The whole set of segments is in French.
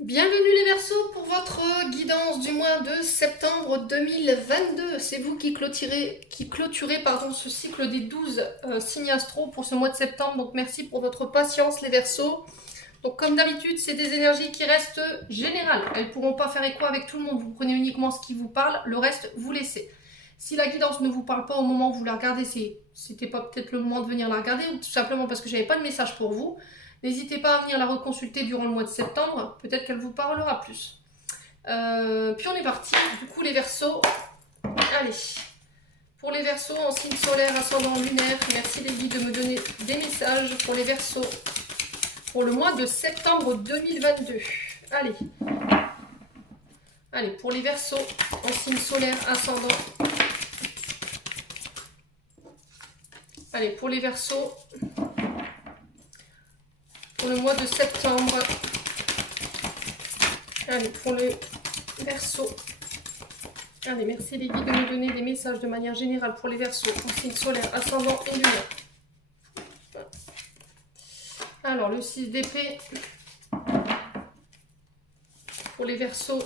Bienvenue les Verseaux pour votre guidance du mois de septembre 2022. C'est vous qui clôturez ce cycle des 12 signes astro pour ce mois de septembre. Donc merci pour votre patience les Verseaux. Donc comme d'habitude, c'est des énergies qui restent générales. Elles ne pourront pas faire écho avec tout le monde. Vous prenez uniquement ce qui vous parle, le reste vous laissez. Si la guidance ne vous parle pas au moment où vous la regardez, c'était pas peut-être le moment de venir la regarder, ou tout simplement parce que j'avais pas de message pour vous. N'hésitez pas à venir la reconsulter durant le mois de septembre, peut-être qu'elle vous parlera plus. Puis on est parti, du coup les Verseaux, allez. Pour les Verseaux en signe solaire, ascendant lunaire, merci les guides de me donner des messages pour les Verseaux pour le mois de septembre 2022. Allez. Allez, pour les Verseaux en signe solaire, ascendant. Allez, pour les Verseaux, pour le mois de septembre. Allez, pour les Verseaux. Allez, merci les guides de me donner des messages de manière générale pour les Verseaux en signe solaire, ascendant et lunaire. Alors, le 6 d'épée pour les Verseaux.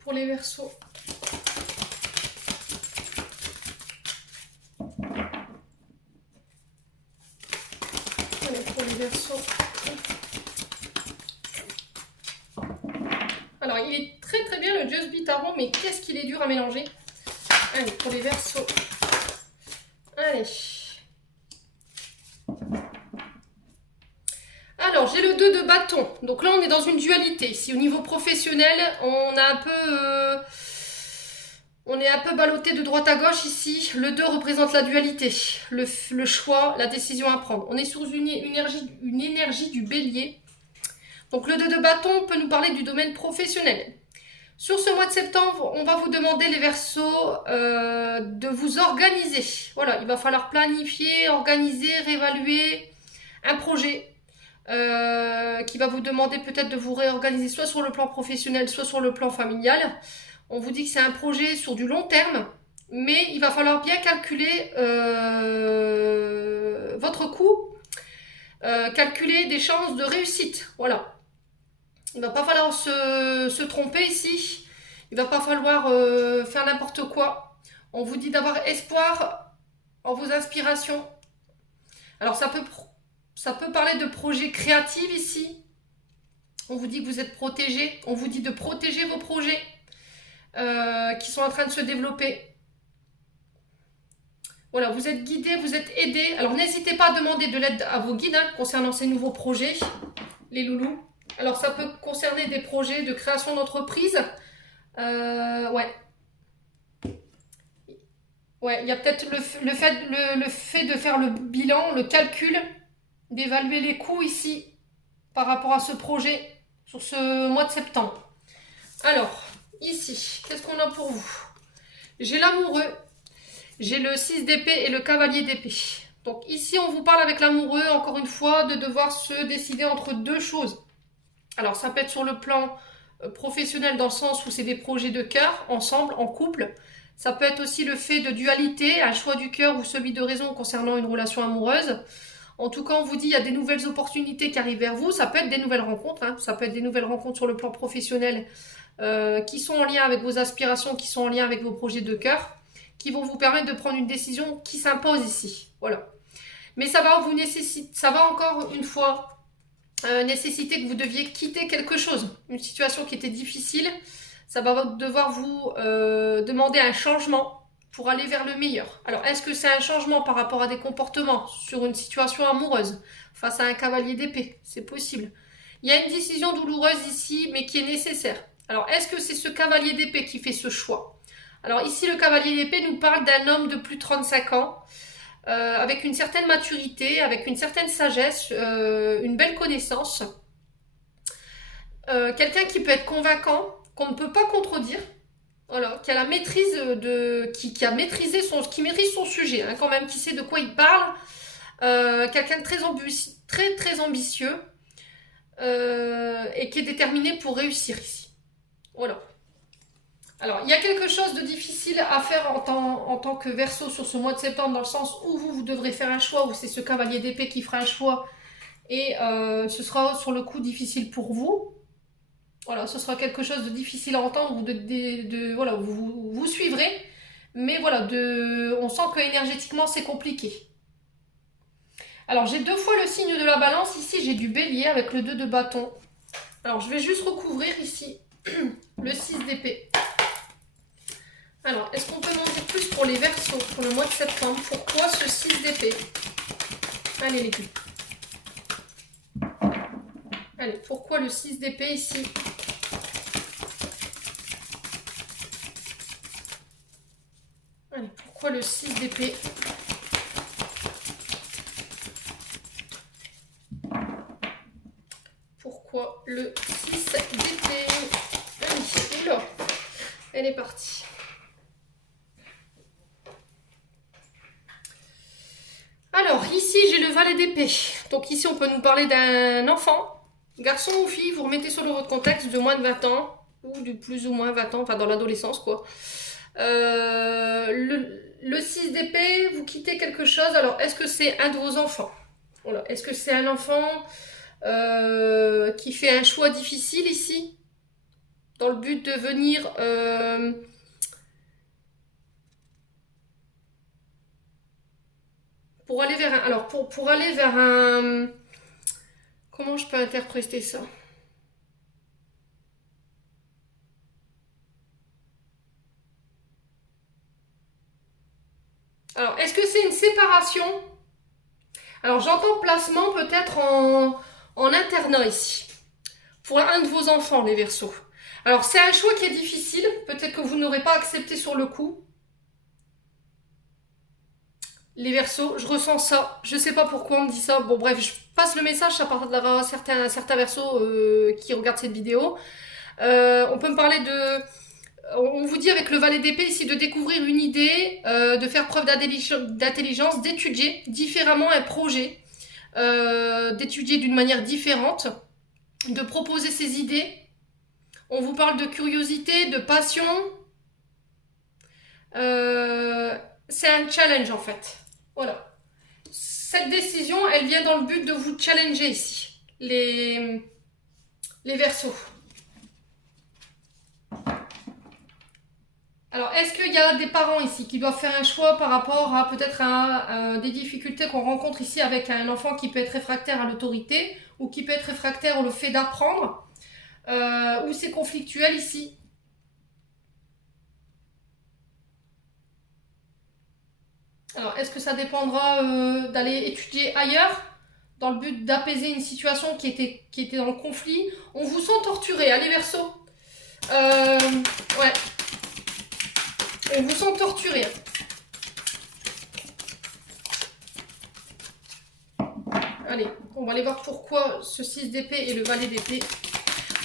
Pour les Verseaux. Allez, pour les Verseaux. Alors, il est très très bien le Just Be Tarot, mais qu'est-ce qu'il est dur à mélanger. Allez, pour les Verseaux. Allez. Alors, j'ai le 2 de bâton. Donc là, on est dans une dualité. Ici, au niveau professionnel, on est un peu ballotté de droite à gauche ici. Le 2 représente la dualité, le choix, la décision à prendre. On est sur une énergie du bélier. Donc le 2 de bâton peut nous parler du domaine professionnel. Sur ce mois de septembre, on va vous demander les Verseaux de vous organiser. Voilà, il va falloir planifier, organiser, réévaluer un projet qui va vous demander peut-être de vous réorganiser soit sur le plan professionnel, soit sur le plan familial. On vous dit que c'est un projet sur du long terme, mais il va falloir bien calculer votre coût, calculer des chances de réussite. Voilà. Il ne va pas falloir se tromper ici. Il ne va pas falloir faire n'importe quoi. On vous dit d'avoir espoir en vos inspirations. Alors ça peut parler de projets créatifs ici. On vous dit que vous êtes protégé. On vous dit de protéger vos projets qui sont en train de se développer. Voilà, vous êtes guidé, vous êtes aidé. Alors n'hésitez pas à demander de l'aide à vos guides concernant ces nouveaux projets, les loulous. Alors ça peut concerner des projets de création d'entreprise. Ouais. Ouais, il y a peut-être le fait de faire le bilan, le calcul, d'évaluer les coûts ici par rapport à ce projet sur ce mois de septembre. Alors, ici, qu'est-ce qu'on a pour vous? J'ai l'amoureux, j'ai le 6 d'épée et le cavalier d'épée. Donc ici, on vous parle avec l'amoureux, encore une fois, de devoir se décider entre deux choses. Alors, ça peut être sur le plan professionnel dans le sens où c'est des projets de cœur, ensemble, en couple. Ça peut être aussi le fait de dualité, un choix du cœur ou celui de raison concernant une relation amoureuse. En tout cas, on vous dit il y a des nouvelles opportunités qui arrivent vers vous. Ça peut être des nouvelles rencontres, hein. Ça peut être des nouvelles rencontres sur le plan professionnel qui sont en lien avec vos aspirations, qui sont en lien avec vos projets de cœur, qui vont vous permettre de prendre une décision qui s'impose ici. Voilà. Mais ça va encore une fois nécessiter que vous deviez quitter quelque chose, une situation qui était difficile. Ça va devoir vous demander un changement pour aller vers le meilleur. Alors, est-ce que c'est un changement par rapport à des comportements sur une situation amoureuse face à un cavalier d'épée? C'est possible. Il y a une décision douloureuse ici, mais qui est nécessaire. Alors, est-ce que c'est ce cavalier d'épée qui fait ce choix? Alors ici, le cavalier d'épée nous parle d'un homme de plus de 35 ans, avec une certaine maturité, avec une certaine sagesse, une belle connaissance. Quelqu'un qui peut être convaincant, qu'on ne peut pas contredire, voilà, qui a la maîtrise qui a maîtrisé qui maîtrise son sujet, hein, quand même, qui sait de quoi il parle. Quelqu'un de très ambitieux et qui est déterminé pour réussir ici. Voilà. Alors, il y a quelque chose de difficile à faire en tant que Verseau sur ce mois de septembre, dans le sens où vous devrez faire un choix, où c'est ce cavalier d'épée qui fera un choix, et ce sera sur le coup difficile pour vous. Voilà, ce sera quelque chose de difficile à entendre, ou voilà, vous suivrez, mais voilà, on sent que énergétiquement c'est compliqué. Alors, j'ai 2 fois le signe de la balance, ici j'ai du bélier avec le 2 de bâton. Alors, je vais juste recouvrir ici le 6 d'épée. Alors, est-ce qu'on peut m'en dire plus pour les Verseaux pour le mois de septembre? Pourquoi ce 6 d'épée? Allez les filles. Allez, pourquoi le 6 d'épée ici? Allez, pourquoi le 6 d'épée? Pourquoi le 6 d'épée? Allez, oula, elle est partie. Alors, ici, j'ai le valet d'épée. Donc ici, on peut nous parler d'un enfant, garçon ou fille. Vous remettez sur votre contexte de moins de 20 ans, ou de plus ou moins 20 ans, enfin dans l'adolescence, quoi. Le 6 d'épée, vous quittez quelque chose. Alors, est-ce que c'est un de vos enfants? Voilà. Est-ce que c'est un enfant qui fait un choix difficile ici, dans le but de venir... pour aller vers un... Alors, pour aller vers un... Comment je peux interpréter ça? Alors, est-ce que c'est une séparation? Alors, j'entends placement peut-être en internat ici, pour un de vos enfants, les Verseaux. Alors, c'est un choix qui est difficile, peut-être que vous n'aurez pas accepté sur le coup. Les Verseaux, je ressens ça, je sais pas pourquoi on me dit ça. Bon, bref, je passe le message, ça parlera à certains Verseaux qui regardent cette vidéo. On peut me parler de... On vous dit avec le valet d'épée ici de découvrir une idée, de faire preuve d'intelligence, d'étudier différemment un projet, d'étudier d'une manière différente, de proposer ses idées. On vous parle de curiosité, de passion. C'est un challenge en fait. Voilà. Cette décision, elle vient dans le but de vous challenger ici, les Verseaux. Alors, est-ce qu'il y a des parents ici qui doivent faire un choix par rapport à peut-être des difficultés qu'on rencontre ici avec un enfant qui peut être réfractaire à l'autorité ou qui peut être réfractaire au fait d'apprendre, ou c'est conflictuel ici? Alors, est-ce que ça dépendra d'aller étudier ailleurs dans le but d'apaiser une situation qui était dans le conflit? On vous sent torturé, allez Verseau. Ouais. On vous sent torturé. Allez, on va aller voir pourquoi ce 6 d'épée et le valet d'épée.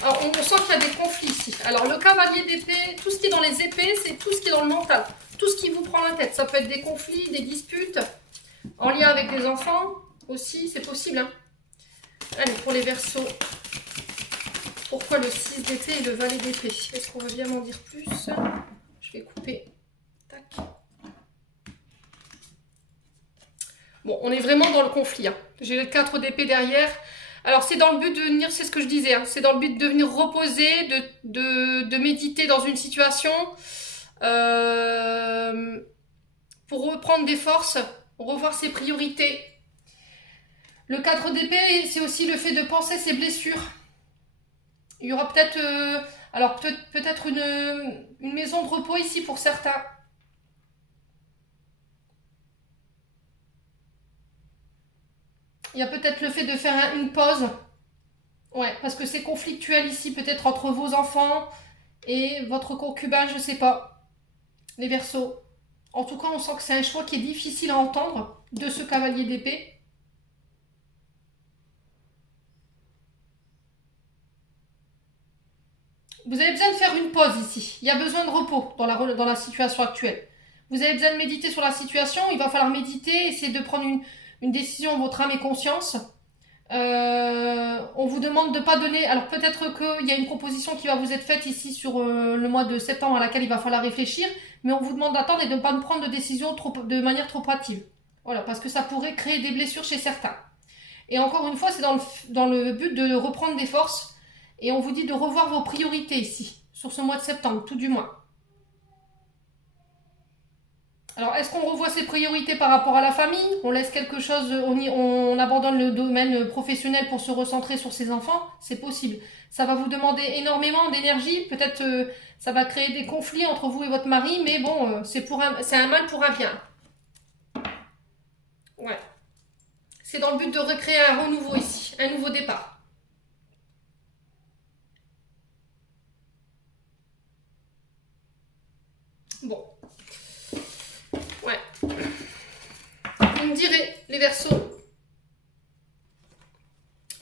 Alors, on sent qu'il y a des conflits ici. Alors, le cavalier d'épée, tout ce qui est dans les épées, c'est tout ce qui est dans le mental. Tout ce qui vous prend la tête. Ça peut être des conflits, des disputes, en lien avec des enfants aussi, c'est possible. Hein. Allez, pour les Verseaux, pourquoi le 6 d'épée et le valet d'épée? Est-ce qu'on veut bien m'en dire plus? Je vais couper. Tac. Bon, on est vraiment dans le conflit. Hein. J'ai le 4 d'épée derrière. Alors, c'est dans le but de venir, c'est ce que je disais, hein, c'est dans le but de venir reposer, de méditer dans une situation pour reprendre des forces, revoir ses priorités. Le 4 d'épée, c'est aussi le fait de penser ses blessures. Il y aura peut-être peut-être une maison de repos ici pour certains. Il y a peut-être le fait de faire une pause. Ouais, parce que c'est conflictuel ici, peut-être entre vos enfants et votre concubin, je sais pas. Les Verseaux. En tout cas, on sent que c'est un choix qui est difficile à entendre de ce cavalier d'épée. Vous avez besoin de faire une pause ici. Il y a besoin de repos dans la situation actuelle. Vous avez besoin de méditer sur la situation. Il va falloir méditer, essayer de prendre une décision en votre âme et conscience. On vous demande de ne pas donner. Alors peut-être qu'il y a une proposition qui va vous être faite ici sur le mois de septembre à laquelle il va falloir réfléchir, mais on vous demande d'attendre et de ne pas prendre de décision de manière trop hâtive. Voilà, parce que ça pourrait créer des blessures chez certains. Et encore une fois, c'est dans le but de reprendre des forces. Et on vous dit de revoir vos priorités ici, sur ce mois de septembre, tout du moins. Alors, est-ce qu'on revoit ses priorités par rapport à la famille? On laisse quelque chose, on abandonne le domaine professionnel pour se recentrer sur ses enfants? C'est possible. Ça va vous demander énormément d'énergie. Peut-être ça va créer des conflits entre vous et votre mari, mais bon, c'est un mal pour un bien. Ouais. C'est dans le but de recréer un renouveau ici, un nouveau départ. Bon. Ouais. Vous me direz, les Verseaux.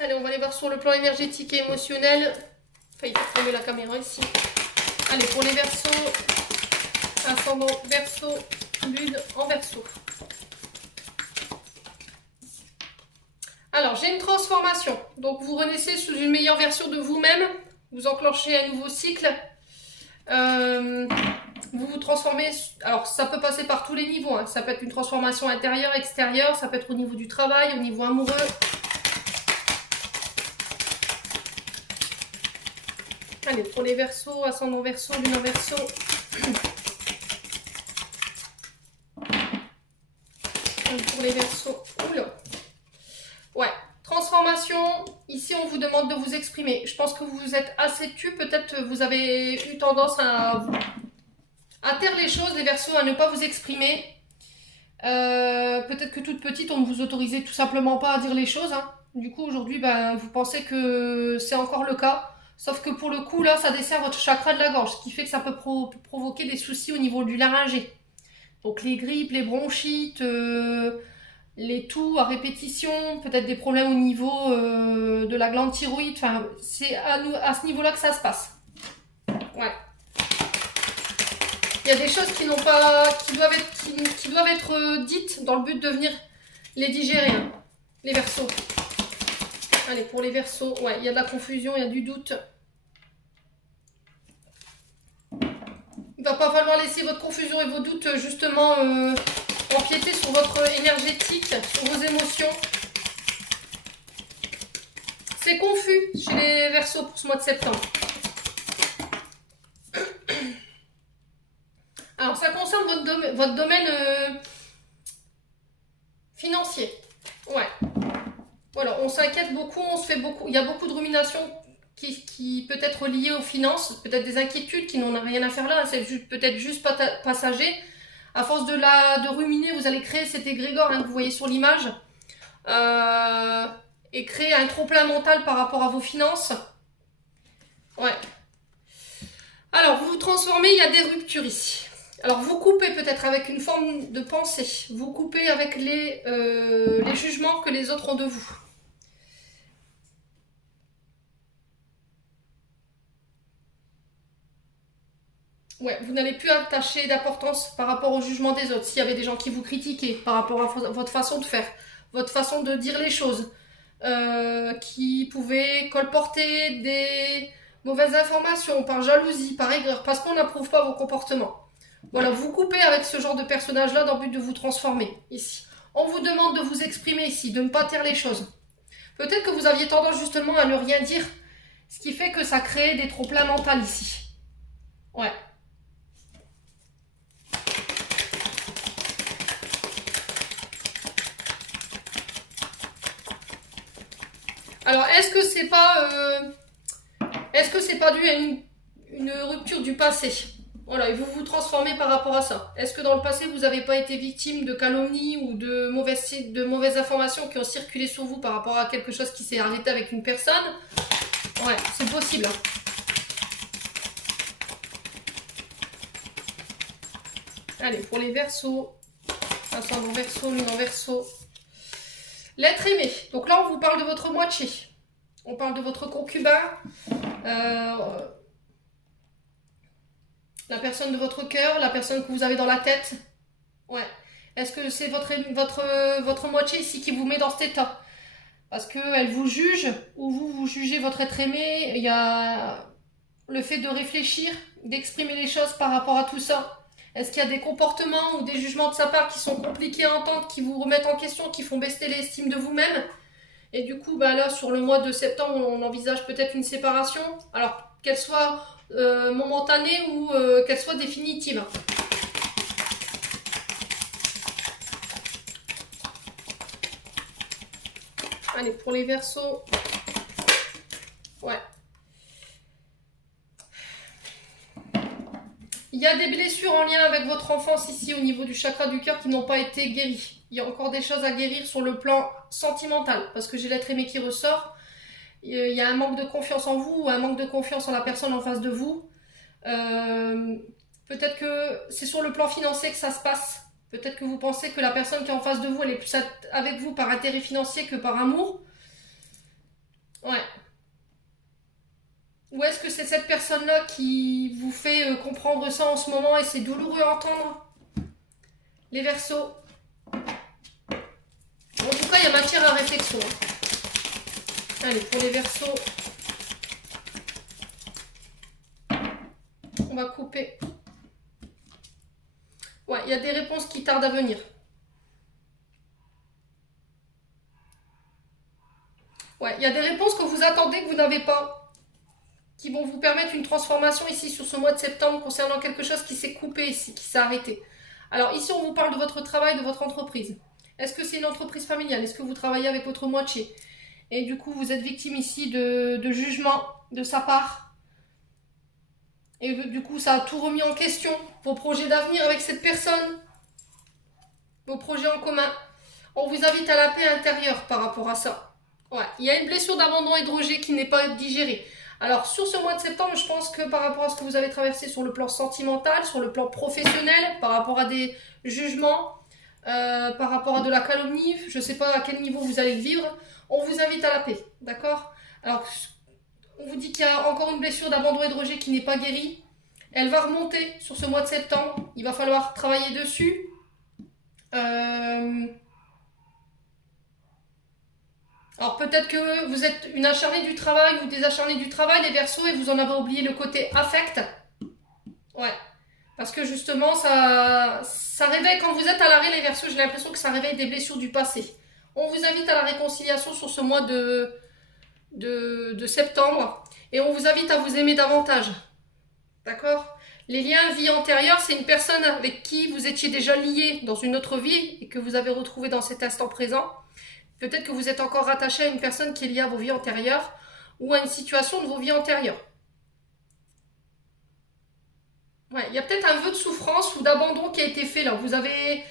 Allez, on va aller voir sur le plan énergétique et émotionnel. Enfin, il faut fermer la caméra ici. Allez, pour les Verseaux, ascendant Verseau, lune en Verseau. Alors, j'ai une transformation. Donc, vous renaissez sous une meilleure version de vous-même. Vous enclenchez un nouveau cycle. Vous vous transformez. Alors, ça peut passer par tous les niveaux. Hein. Ça peut être une transformation intérieure, extérieure. Ça peut être au niveau du travail, au niveau amoureux. Allez, pour les Verseaux, ascendant Verseau, lune en Verseau. Pour les Verseaux. Oula. Ouais. Transformation. Ici, on vous demande de vous exprimer. Je pense que vous êtes assez tue. Peut-être vous avez eu tendance à taire les choses, les Verseaux, à ne pas vous exprimer. Peut-être que toute petite, on ne vous autorisait tout simplement pas à dire les choses. Hein. Du coup, aujourd'hui, ben, vous pensez que c'est encore le cas. Sauf que pour le coup, là, ça dessert votre chakra de la gorge, ce qui fait que ça peut provoquer des soucis au niveau du laryngé. Donc les grippes, les bronchites, les toux à répétition, peut-être des problèmes au niveau de la glande thyroïde. Enfin, c'est à ce niveau-là que ça se passe. Ouais. Il y a des choses qui doivent être dites dans le but de venir les digérer, hein, les Verseaux. Allez, pour les Verseaux, ouais, il y a de la confusion, il y a du doute. Il ne va pas falloir laisser votre confusion et vos doutes justement empiéter sur votre énergétique, sur vos émotions. C'est confus chez les Verseaux pour ce mois de septembre. Alors, ça concerne votre domaine financier. Ouais. Voilà, on s'inquiète beaucoup, on se fait beaucoup. Il y a beaucoup de ruminations qui peut être liées aux finances, peut-être des inquiétudes qui n'ont rien à faire là, c'est peut-être juste passager. À force de ruminer, vous allez créer cet égrégore hein, que vous voyez sur l'image et créer un trop-plein mental par rapport à vos finances. Ouais. Alors, vous vous transformez, il y a des ruptures ici. Alors, vous coupez peut-être avec une forme de pensée. Vous coupez avec les jugements que les autres ont de vous. Ouais, vous n'allez plus attacher d'importance par rapport au jugement des autres. S'il y avait des gens qui vous critiquaient par rapport à votre façon de faire, votre façon de dire les choses, qui pouvaient colporter des mauvaises informations par jalousie, par aigreur, parce qu'on n'approuve pas vos comportements. Voilà, vous coupez avec ce genre de personnage-là dans le but de vous transformer, ici. On vous demande de vous exprimer ici, de ne pas taire les choses. Peut-être que vous aviez tendance justement à ne rien dire, ce qui fait que ça crée des trop-pleins mentaux ici. Ouais. Alors, est-ce que c'est pas dû à une rupture du passé? Voilà, et vous vous transformez par rapport à ça. Est-ce que dans le passé, vous n'avez pas été victime de calomnies ou de mauvaises informations qui ont circulé sur vous par rapport à quelque chose qui s'est arrêté avec une personne? Ouais, c'est possible. Hein. Allez, pour les Verseaux, ascendant Verseau, lune en Verseau. L'être aimé. Donc là, on vous parle de votre moitié. On parle de votre concubin. La personne de votre cœur, la personne que vous avez dans la tête. Ouais. Est-ce que c'est votre moitié ici qui vous met dans cet état? Parce qu'elle vous juge, ou vous jugez votre être aimé. Il y a le fait de réfléchir, d'exprimer les choses par rapport à tout ça. Est-ce qu'il y a des comportements ou des jugements de sa part qui sont compliqués à entendre, qui vous remettent en question, qui font baisser l'estime de vous-même? Et du coup, bah là, sur le mois de septembre, on envisage peut-être une séparation. Alors, qu'elle soit momentanée ou qu'elle soit définitive. Allez, pour les Verseaux. Ouais. Il y a des blessures en lien avec votre enfance ici au niveau du chakra du cœur qui n'ont pas été guéries. Il y a encore des choses à guérir sur le plan sentimental parce que j'ai l'être aimé qui ressort. Il y a un manque de confiance en vous ou un manque de confiance en la personne en face de vous. Peut-être que c'est sur le plan financier que ça se passe. Peut-être que vous pensez que la personne qui est en face de vous, elle est plus avec vous par intérêt financier que par amour. Ouais. Ou est-ce que c'est cette personne-là qui vous fait comprendre ça en ce moment et c'est douloureux à entendre? Les Verseaux. En tout cas, il y a matière à réflexion. Allez, pour les Verseaux, on va couper. Ouais, il y a des réponses qui tardent à venir. Ouais, il y a des réponses que vous attendez que vous n'avez pas, qui vont vous permettre une transformation ici sur ce mois de septembre concernant quelque chose qui s'est coupé ici, qui s'est arrêté. Alors ici, on vous parle de votre travail, de votre entreprise. Est-ce que c'est une entreprise familiale? Est-ce que vous travaillez avec votre moitié? Et du coup, vous êtes victime ici de jugement de sa part. Et du coup, ça a tout remis en question. Vos projets d'avenir avec cette personne. Vos projets en commun. On vous invite à la paix intérieure par rapport à ça. Ouais, il y a une blessure d'abandon et de rejet qui n'est pas digérée. Alors, sur ce mois de septembre, je pense que par rapport à ce que vous avez traversé sur le plan sentimental, sur le plan professionnel, par rapport à des jugements, par rapport à de la calomnie, je ne sais pas à quel niveau vous allez le vivre, on vous invite à la paix, d'accord? Alors, on vous dit qu'il y a encore une blessure d'abandon et de rejet qui n'est pas guérie. Elle va remonter sur ce mois de septembre. Il va falloir travailler dessus. Alors peut-être que vous êtes une acharnée du travail ou des acharnés du travail, les Verseaux, et vous en avez oublié le côté affect. Ouais. Parce que justement, ça réveille, quand vous êtes à l'arrêt, les Verseaux, j'ai l'impression que ça réveille des blessures du passé. On vous invite à la réconciliation sur ce mois de septembre. Et on vous invite à vous aimer davantage. D'accord? Les liens vie antérieure, c'est une personne avec qui vous étiez déjà lié dans une autre vie et que vous avez retrouvé dans cet instant présent. Peut-être que vous êtes encore rattaché à une personne qui est liée à vos vies antérieures ou à une situation de vos vies antérieures. Ouais, il y a peut-être un vœu de souffrance ou d'abandon qui a été fait là. Vous avez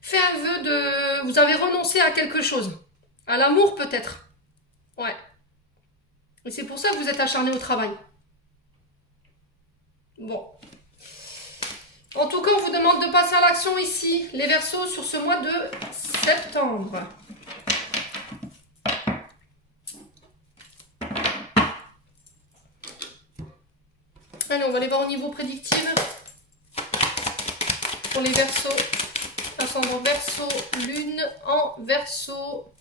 fait un vœu de... Vous avez renoncé à quelque chose. À l'amour peut-être. Ouais. Et c'est pour ça que vous êtes acharné au travail. Bon. En tout cas, on vous demande de passer à l'action ici, les Verseaux, sur ce mois de septembre. Allez, on va aller voir au niveau prédictif. Pour les Verseaux, ascendant Verseau, lune en Verseau.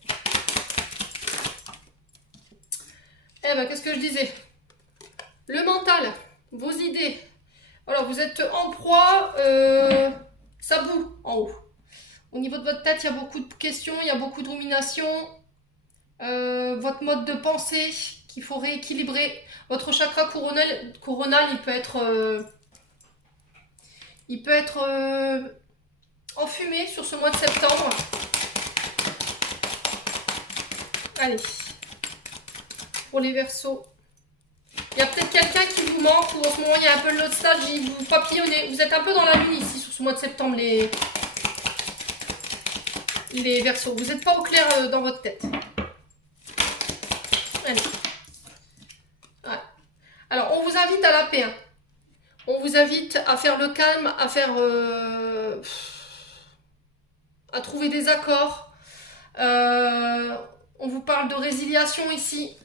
Eh ben, qu'est-ce que je disais? Le mental, vos idées. Alors, vous êtes en proie, ça boue en haut. Au niveau de votre tête, il y a beaucoup de questions, il y a beaucoup de ruminations. Votre mode de pensée qu'il faut rééquilibrer. Votre chakra coronal il peut être enfumé sur ce mois de septembre. Allez, pour les Verseaux. Il y a peut-être quelqu'un qui vous manque ou en ce moment il y a un peu de nostalgie, vous papillonnez. Vous êtes un peu dans la lune ici sur ce mois de septembre, les Verseaux. Vous n'êtes pas au clair dans votre tête. Allez. Ouais. Alors, on vous invite à la paix. Hein. On vous invite à faire le calme, à faire... à trouver des accords. On vous parle de résiliation ici.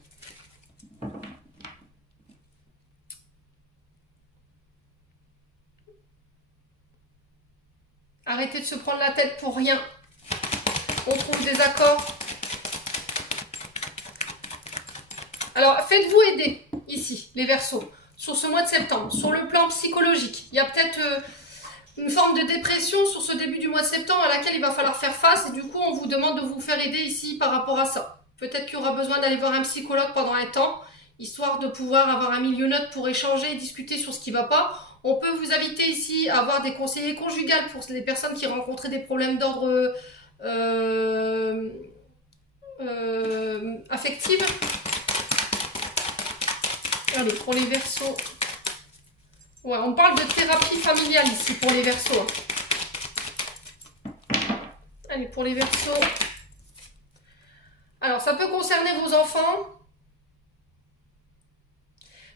Arrêtez de se prendre la tête pour rien. On trouve des accords. Alors, faites-vous aider, ici, les Verseaux, sur ce mois de septembre, sur le plan psychologique. Il y a peut-être une forme de dépression sur ce début du mois de septembre à laquelle il va falloir faire face. Et du coup, on vous demande de vous faire aider ici par rapport à ça. Peut-être qu'il y aura besoin d'aller voir un psychologue pendant un temps, histoire de pouvoir avoir un milieu neutre pour échanger et discuter sur ce qui ne va pas. On peut vous inviter ici à avoir des conseillers conjugales pour les personnes qui rencontraient des problèmes d'ordre affectif. Allez, pour les Verseaux. Ouais, on parle de thérapie familiale ici pour les Verseaux. Allez, pour les Verseaux. Alors, ça peut concerner vos enfants.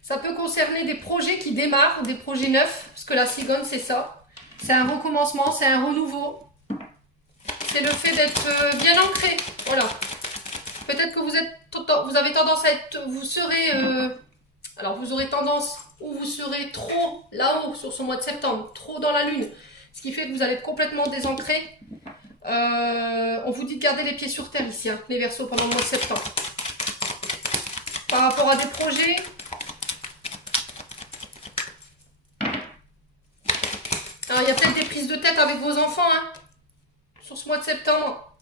Ça peut concerner des projets qui démarrent, des projets neufs, parce que la cigogne, c'est ça. C'est un recommencement, c'est un renouveau. C'est le fait d'être bien ancré. Voilà. Peut-être que vous avez tendance à être... Vous serez... alors, vous aurez tendance, ou vous serez trop là-haut sur ce mois de septembre, trop dans la lune, ce qui fait que vous allez être complètement désancré. On vous dit de garder les pieds sur terre ici, hein, les Verseaux, pendant le mois de septembre. Par rapport à des projets... Alors, il y a peut-être des prises de tête avec vos enfants, hein, sur ce mois de septembre.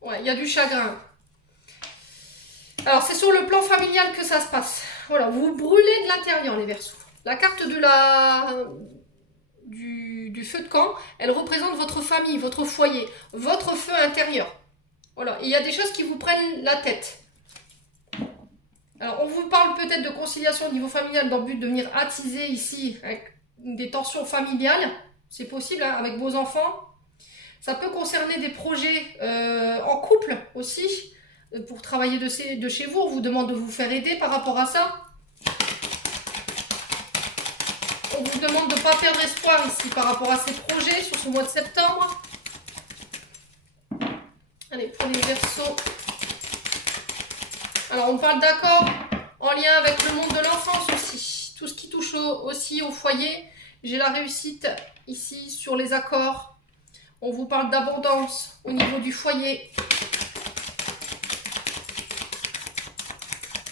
Ouais, il y a du chagrin. Alors, c'est sur le plan familial que ça se passe. Voilà, vous brûlez de l'intérieur, les Verseaux. La carte du feu de camp, elle représente votre famille, votre foyer, votre feu intérieur. Voilà, et il y a des choses qui vous prennent la tête. Alors, on vous parle peut-être de conciliation au niveau familial dans le but de venir attiser ici avec des tensions familiales. C'est possible, hein, avec vos enfants. Ça peut concerner des projets en couple aussi. Pour travailler de chez vous, on vous demande de vous faire aider par rapport à ça. On vous demande de ne pas perdre espoir ici par rapport à ces projets sur ce mois de septembre. Allez, pour les Verseaux. Alors, on parle d'accord en lien avec le monde de l'enfance aussi. Tout ce qui touche aussi au foyer. J'ai la réussite ici sur les accords. On vous parle d'abondance au niveau du foyer.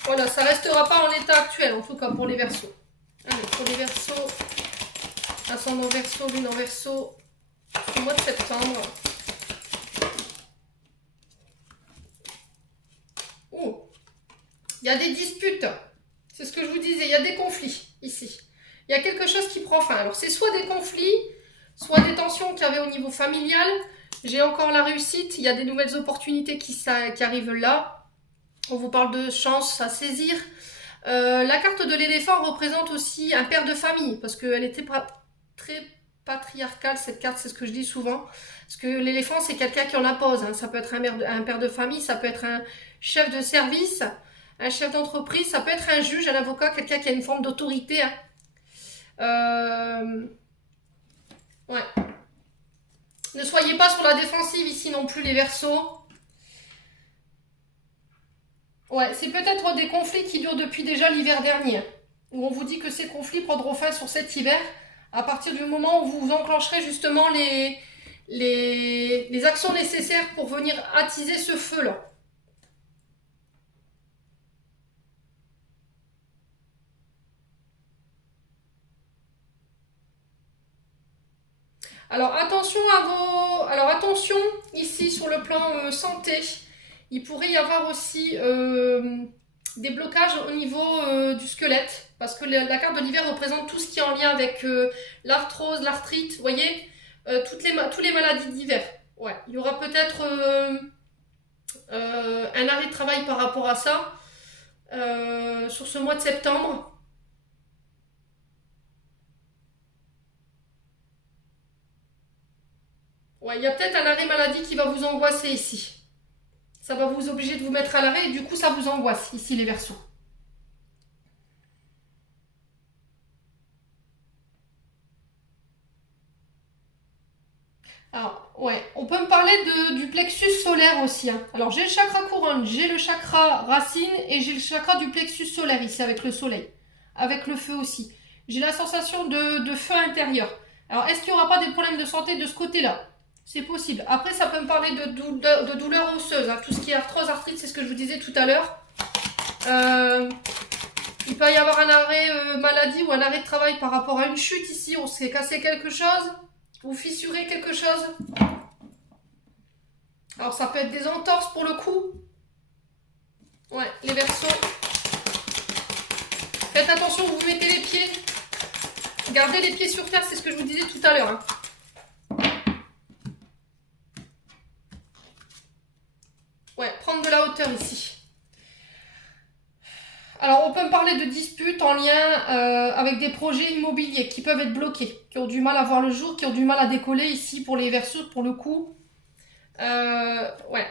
Voilà, ça ne restera pas en l'état actuel, en tout cas pour les Verseaux. Allez, pour les Verseaux, ascendant Verseau, lune en Verseau, au mois de septembre. Oh, il y a des disputes. C'est ce que je vous disais, il y a des conflits ici. Il y a quelque chose qui prend fin. Alors, c'est soit des conflits, soit des tensions qu'il y avait au niveau familial. J'ai encore la réussite. Il y a des nouvelles opportunités qui arrivent là. On vous parle de chance à saisir. La carte de l'éléphant représente aussi un père de famille, parce qu'elle était très patriarcale, cette carte, c'est ce que je dis souvent. Parce que l'éléphant, c'est quelqu'un qui en impose. Hein. Ça peut être un père de famille, ça peut être un chef de service, un chef d'entreprise, ça peut être un juge, un avocat, quelqu'un qui a une forme d'autorité. Hein. Ouais. Ne soyez pas sur la défensive ici non plus, les Verseaux. Ouais, c'est peut-être des conflits qui durent depuis déjà l'hiver dernier, où on vous dit que ces conflits prendront fin sur cet hiver, à partir du moment où vous enclencherez justement les actions nécessaires pour venir attiser ce feu-là. Alors attention ici sur le plan santé. Il pourrait y avoir aussi des blocages au niveau du squelette, parce que la carte de l'hiver représente tout ce qui est en lien avec l'arthrose, l'arthrite, vous voyez, toutes les maladies d'hiver. Ouais, il y aura peut-être un arrêt de travail par rapport à ça sur ce mois de septembre. Ouais, il y a peut-être un arrêt maladie qui va vous angoisser ici. Ça va vous obliger de vous mettre à l'arrêt et du coup ça vous angoisse ici les Verseaux. Alors ouais, on peut me parler du plexus solaire aussi. Hein. Alors j'ai le chakra couronne, j'ai le chakra racine et j'ai le chakra du plexus solaire ici avec le soleil, avec le feu aussi. J'ai la sensation de feu intérieur. Alors est-ce qu'il n'y aura pas des problèmes de santé de ce côté-là? C'est possible. Après, ça peut me parler de douleurs osseuses. Hein. Tout ce qui est arthrose, arthrite, c'est ce que je vous disais tout à l'heure. Il peut y avoir un arrêt maladie ou un arrêt de travail par rapport à une chute ici. On s'est cassé quelque chose ou fissuré quelque chose. Alors, ça peut être des entorses pour le cou. Ouais, les Verseaux. Faites attention où vous mettez les pieds. Gardez les pieds sur terre, c'est ce que je vous disais tout à l'heure. Hein. Ouais, prendre de la hauteur ici. Alors, on peut me parler de disputes en lien avec des projets immobiliers qui peuvent être bloqués, qui ont du mal à voir le jour, qui ont du mal à décoller ici pour les Verseaux, pour le coup. Ouais.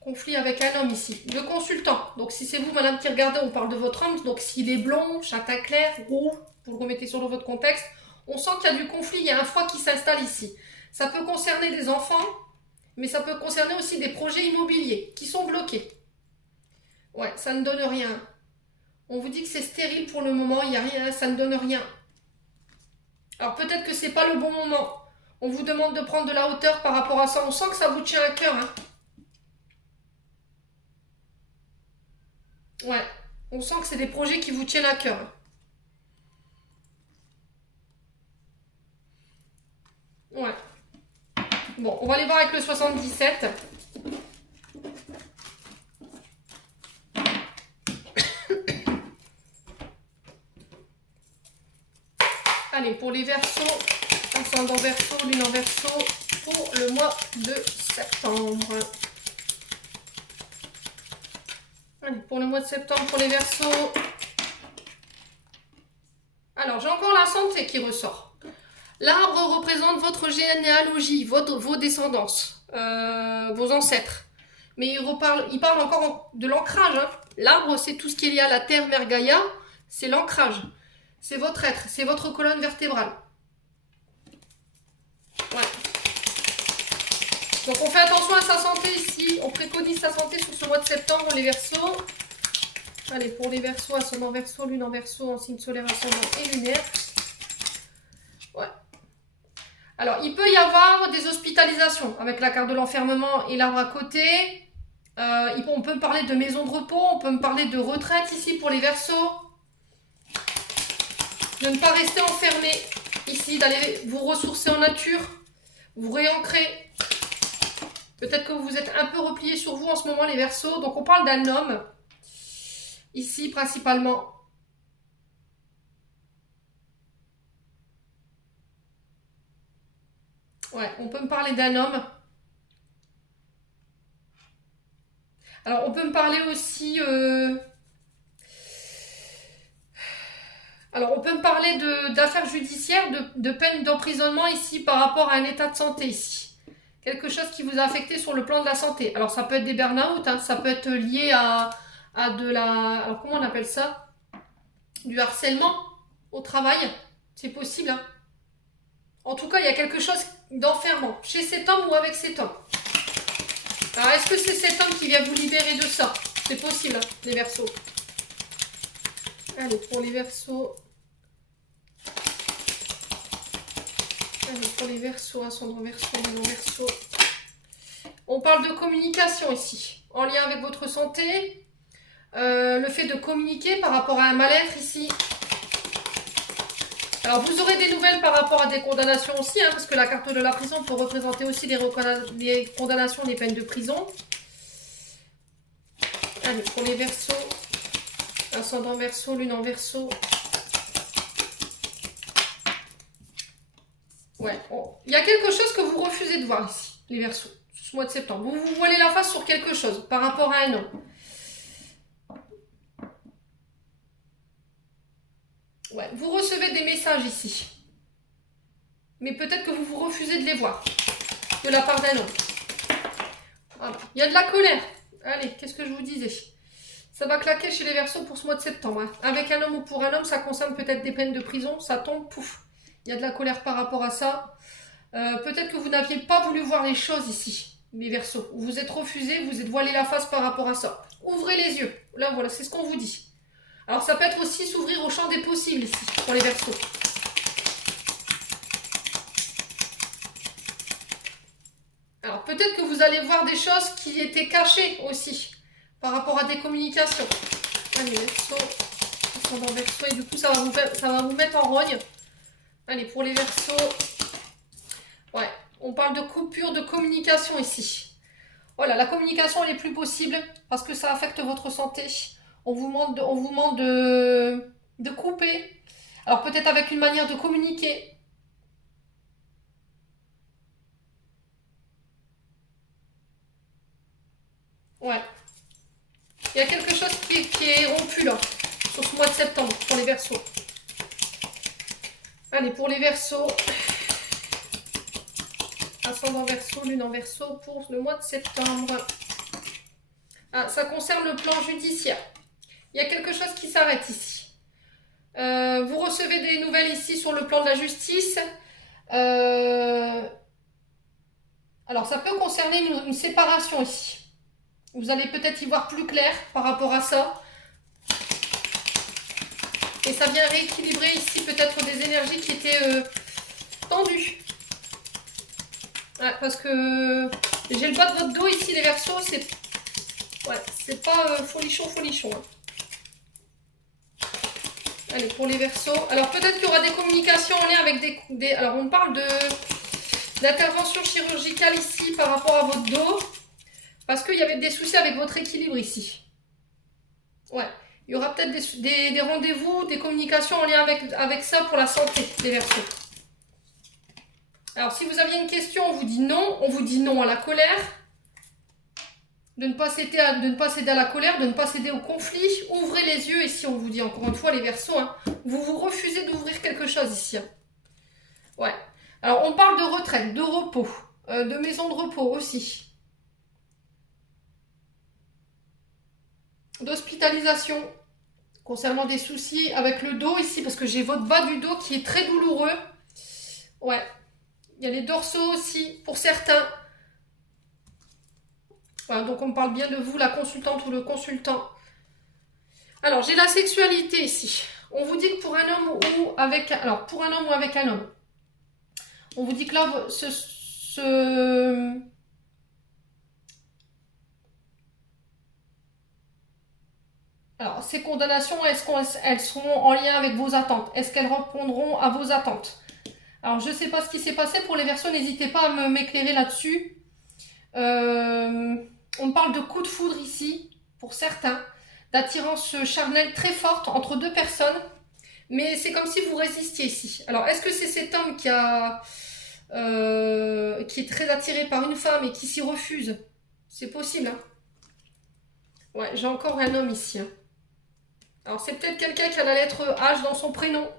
Conflit avec un homme ici. Le consultant. Donc, si c'est vous, madame, qui regardez, on parle de votre homme. Donc, s'il est blond, châtain clair, roux, vous le remettez sur votre contexte, on sent qu'il y a du conflit, il y a un foie qui s'installe ici. Ça peut concerner des enfants, mais ça peut concerner aussi des projets immobiliers qui sont bloqués. Ouais, ça ne donne rien. On vous dit que c'est stérile pour le moment, il n'y a rien, ça ne donne rien. Alors peut-être que c'est pas le bon moment. On vous demande de prendre de la hauteur par rapport à ça. On sent que ça vous tient à cœur. Hein. Ouais, on sent que c'est des projets qui vous tiennent à cœur. Ouais. Bon, on va aller voir avec le 77. Allez, pour les Verseaux, ascendant Verseau, lune en Verseau, pour le mois de septembre. Allez, pour le mois de septembre, pour les Verseaux. Alors, j'ai encore la santé qui ressort. L'arbre représente votre généalogie, vos descendances, vos ancêtres. Mais il parle encore de l'ancrage. Hein. L'arbre, c'est tout ce qui est lié à la terre, Mère Gaïa. C'est l'ancrage. C'est votre être, c'est votre colonne vertébrale. Ouais. Donc on fait attention à sa santé ici. On préconise sa santé sur ce mois de septembre, les Verseaux. Allez, pour les Verseaux, ascendant Verseau, lune en Verseau, en signe solaire, ascendant et lunaire. Ouais. Alors, il peut y avoir des hospitalisations avec la carte de l'enfermement et l'arbre à côté. On peut me parler de maison de repos, on peut me parler de retraite ici pour les Verseaux. De ne pas rester enfermé ici, d'aller vous ressourcer en nature, vous réancrer. Peut-être que vous êtes un peu replié sur vous en ce moment, les Verseaux. Donc, on parle d'un homme, ici principalement. Ouais, on peut me parler d'un homme. Alors, on peut me parler aussi... Alors, on peut me parler d'affaires judiciaires, de peine d'emprisonnement ici par rapport à un état de santé ici. Quelque chose qui vous a affecté sur le plan de la santé. Alors, ça peut être des burn-out, hein, ça peut être lié à de la... Alors, comment on appelle ça? Du harcèlement au travail. C'est possible. Hein. En tout cas, il y a quelque chose d'enfermant chez cet homme ou avec cet homme. Alors, est-ce que c'est cet homme qui vient vous libérer de ça? C'est possible, hein, les Verseaux. Allez, pour les Verseaux. Allez, pour les Verseaux, ascendant Verseau, lune en Verseau. On parle de communication ici, en lien avec votre santé. Le fait de communiquer par rapport à un mal-être ici. Alors, vous aurez des nouvelles par rapport à des condamnations aussi, hein, parce que la carte de la prison peut représenter aussi les condamnations, les peines de prison. Allez, pour les Verseaux. Ascendant Verseau, lune en Verseau. Ouais, il y a quelque chose que vous refusez de voir ici, les Verseaux, ce mois de septembre. Vous vous voilez la face sur quelque chose par rapport à un homme. Ouais, vous recevez des messages ici. Mais peut-être que vous refusez de les voir de la part d'un homme. Voilà. Il y a de la colère. Allez, qu'est-ce que je vous disais? Ça va claquer chez les Verseaux pour ce mois de septembre. Hein. Avec un homme ou pour un homme, ça concerne peut-être des peines de prison. Ça tombe, pouf. Il y a de la colère par rapport à ça. Peut-être que vous n'aviez pas voulu voir les choses ici, les Verseaux. Vous êtes refusé, vous êtes voilé la face par rapport à ça. Ouvrez les yeux. Là, voilà, c'est ce qu'on vous dit. Alors, ça peut être aussi s'ouvrir au champ des possibles ici, pour les Verseaux. vous allez voir des choses qui étaient cachées aussi par rapport à des communications. Allez, Verseau, ascendant Verseau, et du coup, ça va vous mettre en rogne. Allez, pour les Verseaux, ouais, on parle de coupure de communication ici. Voilà, la communication elle est plus possible parce que ça affecte votre santé. On vous demande de couper. Alors peut-être avec une manière de communiquer. Ouais. Il y a quelque chose qui est rompu là, sur ce mois de septembre, pour les Verseaux. Allez, pour les Verseaux, ascendant Verseau, lune en Verseau, pour le mois de septembre. Ah, ça concerne le plan judiciaire. Il y a quelque chose qui s'arrête ici. Vous recevez des nouvelles ici sur le plan de la justice. Alors, ça peut concerner une séparation ici. Vous allez peut-être y voir plus clair par rapport à ça. Et ça vient rééquilibrer ici peut-être des énergies qui étaient tendues. Ouais, parce que j'ai le bas de votre dos ici, les Verseaux, c'est pas folichon. Hein. Allez, pour les Verseaux. Alors peut-être qu'il y aura des communications en lien avec des... Alors on parle d'intervention chirurgicale ici par rapport à votre dos. Parce qu'il y avait des soucis avec votre équilibre ici. Ouais. Il y aura peut-être des rendez-vous, des communications en lien avec ça pour la santé, les Verseaux. Alors si vous aviez une question, on vous dit non. On vous dit non à la colère. De ne pas céder à la colère, de ne pas céder au conflit. Ouvrez les yeux ici, on vous dit encore une fois les Verseaux. Hein. Vous refusez d'ouvrir quelque chose ici. Hein. Ouais. Alors on parle de retraite, de repos, de maison de repos aussi. D'hospitalisation concernant des soucis avec le dos ici, parce que j'ai votre bas du dos qui est très douloureux. Ouais. Il y a les dorsaux aussi, pour certains. Voilà, donc on parle bien de vous, la consultante ou le consultant. Alors, j'ai la sexualité ici. On vous dit que pour un homme ou avec... Alors, pour un homme ou avec un homme, on vous dit que là, Alors, ces condamnations, est-ce qu'elles seront en lien avec vos attentes? Est-ce qu'elles répondront à vos attentes? Alors, je ne sais pas ce qui s'est passé pour les Verseaux, n'hésitez pas à m'éclairer là-dessus. On parle de coup de foudre ici, pour certains, d'attirance charnelle très forte entre deux personnes, mais c'est comme si vous résistiez ici. Alors, est-ce que c'est cet homme qui est très attiré par une femme et qui s'y refuse? C'est possible, hein? Ouais, j'ai encore un homme ici. Hein. Alors, c'est peut-être quelqu'un qui a la lettre H dans son prénom.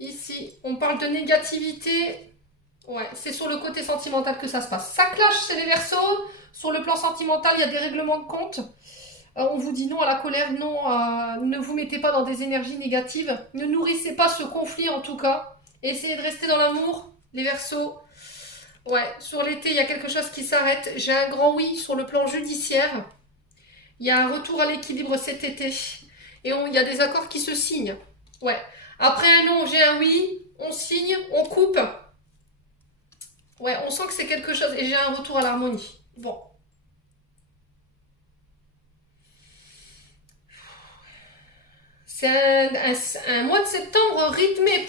Ici, on parle de négativité. Ouais, c'est sur le côté sentimental que ça se passe. Ça clash chez les Verseaux. Sur le plan sentimental, il y a des règlements de compte. On vous dit non à la colère, non ne vous mettez pas dans des énergies négatives. Ne nourrissez pas ce conflit en tout cas. Essayez de rester dans l'amour, les Verseaux. Ouais, sur l'été, il y a quelque chose qui s'arrête. J'ai un grand oui sur le plan judiciaire. Il y a un retour à l'équilibre cet été. Et il y a des accords qui se signent. Ouais. Après un non, j'ai un oui. On signe, on coupe. Ouais, on sent que c'est quelque chose. Et j'ai un retour à l'harmonie. Bon. C'est un mois de septembre rythmé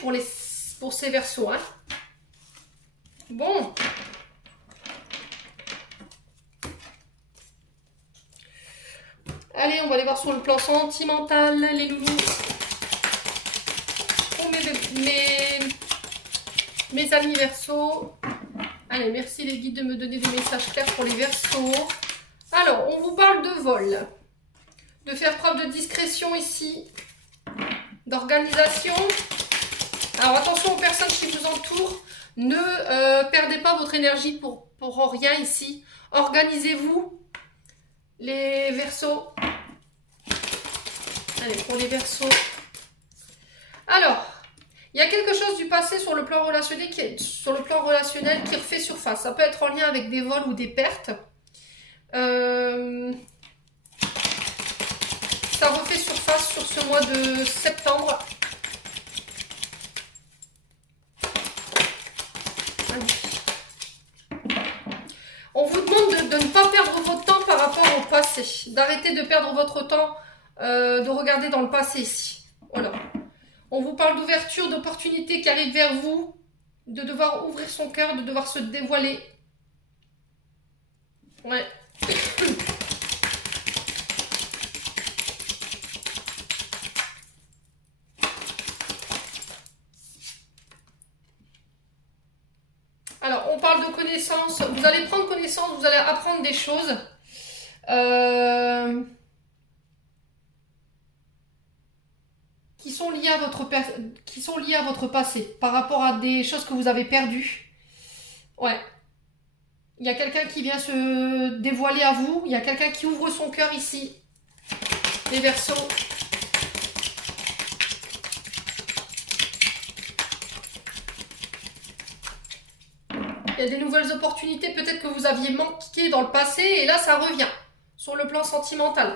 pour ces Verseaux. Hein. Bon. Allez, on va aller voir sur le plan sentimental, les loulous. Pour mes amis Verseaux. Allez, merci les guides de me donner des messages clairs pour les Verseaux. Alors, on vous parle de vol. De faire preuve de discrétion ici. D'organisation. Alors, attention aux personnes qui vous entourent. Ne perdez pas votre énergie pour rien ici. Organisez-vous, les Verseaux. Allez, pour les Verseaux. Alors, il y a quelque chose du passé sur le plan relationnel qui refait surface. Ça peut être en lien avec des vols ou des pertes. Ça refait surface sur ce mois de septembre. On vous demande de ne pas perdre votre temps par rapport au passé. D'arrêter de perdre votre temps, de regarder dans le passé ici. Voilà. On vous parle d'ouverture, d'opportunités qui arrivent vers vous, de devoir ouvrir son cœur, de devoir se dévoiler. Ouais. Alors, on parle de connaissances. Vous allez prendre connaissance, vous allez apprendre des choses. Qui sont liées à votre passé, par rapport à des choses que vous avez perdues. Ouais. Il y a quelqu'un qui vient se dévoiler à vous. Il y a quelqu'un qui ouvre son cœur ici. Les Verseaux. Il y a des nouvelles opportunités peut-être que vous aviez manqué dans le passé et là ça revient sur le plan sentimental.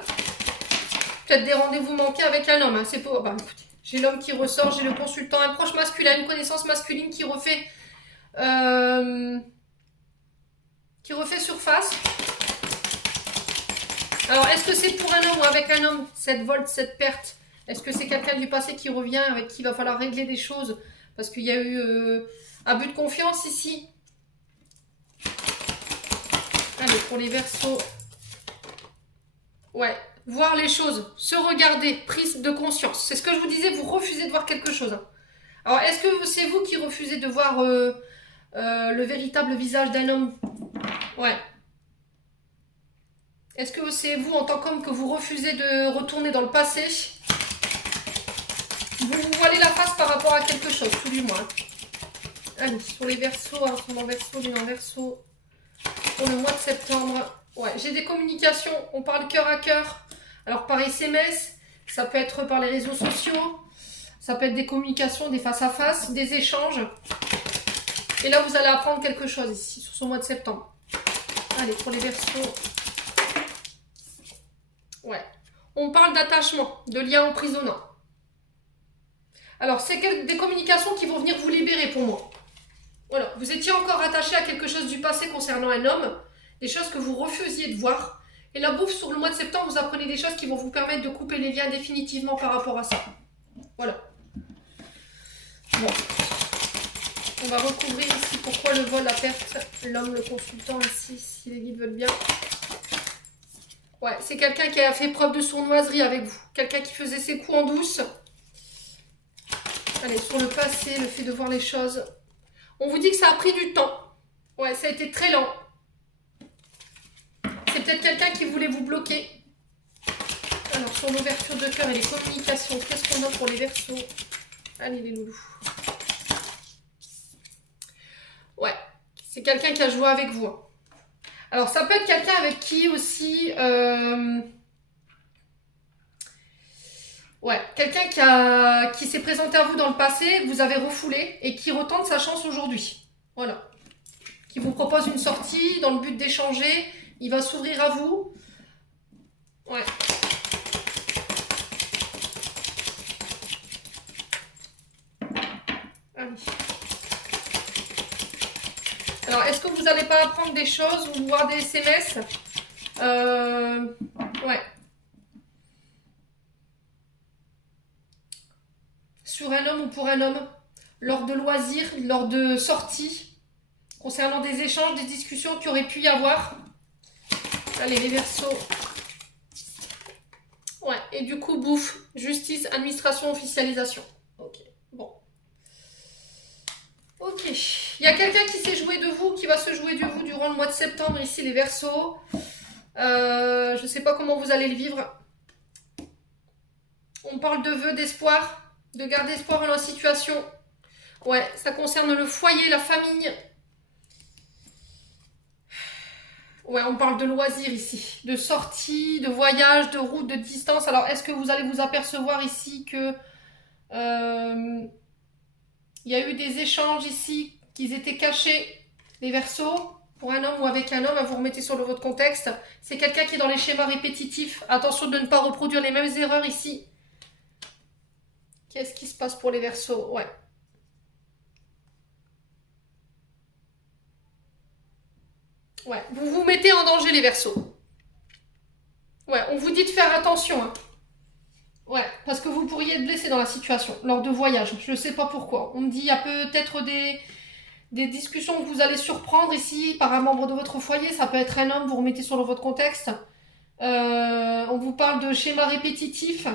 Peut-être des rendez-vous manqués avec un homme. Hein. C'est pas... Bah, écoutez, j'ai l'homme qui ressort, j'ai le consultant, un proche masculin, une connaissance masculine qui refait surface. Alors, est-ce que c'est pour un homme ou avec un homme, cette volte, cette perte? Est-ce que c'est quelqu'un du passé qui revient, avec qui il va falloir régler des choses? Parce qu'il y a eu abus de confiance ici. Allez, pour les Verseaux. Ouais, voir les choses, se regarder, prise de conscience. C'est ce que je vous disais, vous refusez de voir quelque chose. Alors, est-ce que c'est vous qui refusez de voir le véritable visage d'un homme? Ouais. Est-ce que c'est vous, en tant qu'homme, que vous refusez de retourner dans le passé? Vous vous voilez la face par rapport à quelque chose, tout du moins. Allez, sur les Verseaux, ascendant Verseau, lune en Verseau, pour le mois de septembre. Ouais, j'ai des communications, on parle cœur à cœur. Alors par SMS, ça peut être par les réseaux sociaux, ça peut être des communications, des face-à-face, des échanges. Et là, vous allez apprendre quelque chose ici, sur ce mois de septembre. Allez, pour les Verseaux. Ouais. On parle d'attachement, de lien emprisonnant. Alors, c'est des communications qui vont venir vous libérer pour moi. Voilà, vous étiez encore attaché à quelque chose du passé concernant un homme, des choses que vous refusiez de voir. Et la bouffe, sur le mois de septembre, vous apprenez des choses qui vont vous permettre de couper les liens définitivement par rapport à ça. Voilà. Bon. On va recouvrir ici pourquoi le vol, la perte, l'homme, le consultant ici, si les guides veulent bien. Ouais, c'est quelqu'un qui a fait preuve de sournoiserie avec vous. Quelqu'un qui faisait ses coups en douce. Allez, sur le passé, le fait de voir les choses. On vous dit que ça a pris du temps. Ouais, ça a été très lent. C'est peut-être quelqu'un qui voulait vous bloquer. Alors, sur l'ouverture de cœur et les communications, qu'est-ce qu'on a pour les Verseaux? Allez, les loulous. Ouais, c'est quelqu'un qui a joué avec vous. Alors, ça peut être quelqu'un avec qui aussi... Ouais, quelqu'un qui s'est présenté à vous dans le passé, vous avez refoulé et qui retente sa chance aujourd'hui. Voilà. Qui vous propose une sortie dans le but d'échanger. Il va s'ouvrir à vous. Ouais. Allez. Alors, est-ce que vous n'allez pas apprendre des choses ou voir des SMS? Ouais. Sur un homme ou pour un homme, lors de loisirs, lors de sorties, concernant des échanges, des discussions qui auraient pu y avoir. Allez, les Verseaux. Ouais, et du coup, bouffe, justice, administration, officialisation. Ok, bon. Ok, il y a quelqu'un qui s'est joué de vous, qui va se jouer de vous durant le mois de septembre, ici, les Verseaux. Je ne sais pas comment vous allez le vivre. On parle de vœux, d'espoir, de garder espoir en la situation. Ouais, ça concerne le foyer, la famille. Ouais, on parle de loisirs ici, de sorties, de voyages, de routes, de distance. Alors, est-ce que vous allez vous apercevoir ici que il y a eu des échanges ici, qu'ils étaient cachés, les Verseaux, pour un homme ou avec un homme, à vous remettez sur le votre contexte. C'est quelqu'un qui est dans les schémas répétitifs. Attention de ne pas reproduire les mêmes erreurs ici. Qu'est-ce qui se passe pour les Verseaux? Ouais. Ouais, vous vous mettez en danger les Verseaux. Ouais, on vous dit de faire attention. Hein. Ouais, parce que vous pourriez être blessé dans la situation lors de voyages. Je ne sais pas pourquoi. On me dit il y a peut-être des discussions que vous allez surprendre ici par un membre de votre foyer. Ça peut être un homme, vous remettez sur votre contexte. On vous parle de schéma répétitif.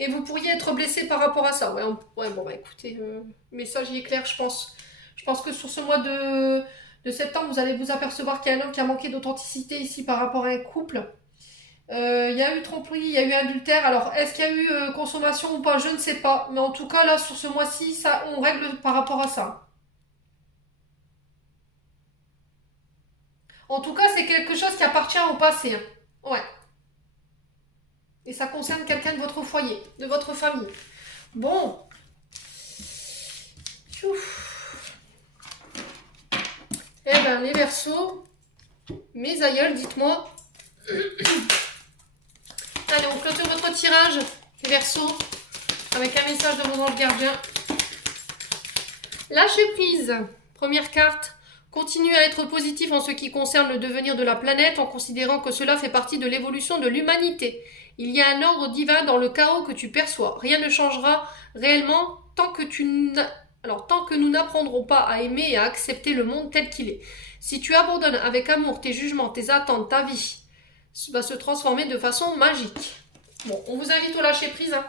Et vous pourriez être blessé par rapport à ça. Ouais, bon, bah écoutez, le message il est clair, je pense. Je pense que sur ce mois de septembre, vous allez vous apercevoir qu'il y a un homme qui a manqué d'authenticité ici par rapport à un couple. Il y a eu tromperie, il y a eu adultère. Alors, est-ce qu'il y a eu consommation ou pas? Je ne sais pas. Mais en tout cas, là, sur ce mois-ci, ça, on règle par rapport à ça. En tout cas, c'est quelque chose qui appartient au passé. Hein. Ouais. Et ça concerne quelqu'un de votre foyer, de votre famille. Bon. Ouf. Eh ben, les Verseaux, mes aïeuls, dites-moi. Allez, on clôture votre tirage, les Verseaux, avec un message de vos anges gardiens. Lâchez prise. Première carte. Continuez à être positif en ce qui concerne le devenir de la planète en considérant que cela fait partie de l'évolution de l'humanité. Il y a un ordre divin dans le chaos que tu perçois. Rien ne changera réellement tant que nous n'apprendrons pas à aimer et à accepter le monde tel qu'il est. Si tu abandonnes avec amour tes jugements, tes attentes, ta vie va se transformer de façon magique. Bon, on vous invite au lâcher prise. Hein.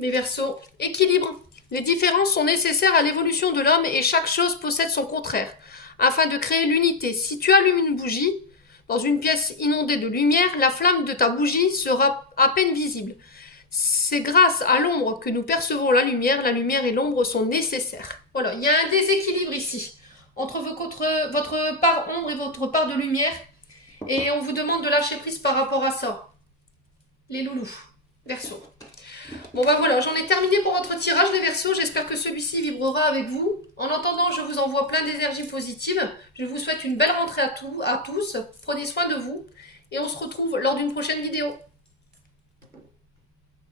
Les Verseaux, équilibre. Les différences sont nécessaires à l'évolution de l'homme et chaque chose possède son contraire. Afin de créer l'unité, si tu allumes une bougie, dans une pièce inondée de lumière, la flamme de ta bougie sera à peine visible. C'est grâce à l'ombre que nous percevons la lumière et l'ombre sont nécessaires. Voilà, il y a un déséquilibre ici, entre votre part ombre et votre part de lumière, et on vous demande de lâcher prise par rapport à ça. Les loulous, Verseaux. Bon ben voilà, j'en ai terminé pour votre tirage les Verseaux, j'espère que celui-ci vibrera avec vous. En attendant, je vous envoie plein d'énergie positive. Je vous souhaite une belle rentrée à tous, prenez soin de vous et on se retrouve lors d'une prochaine vidéo.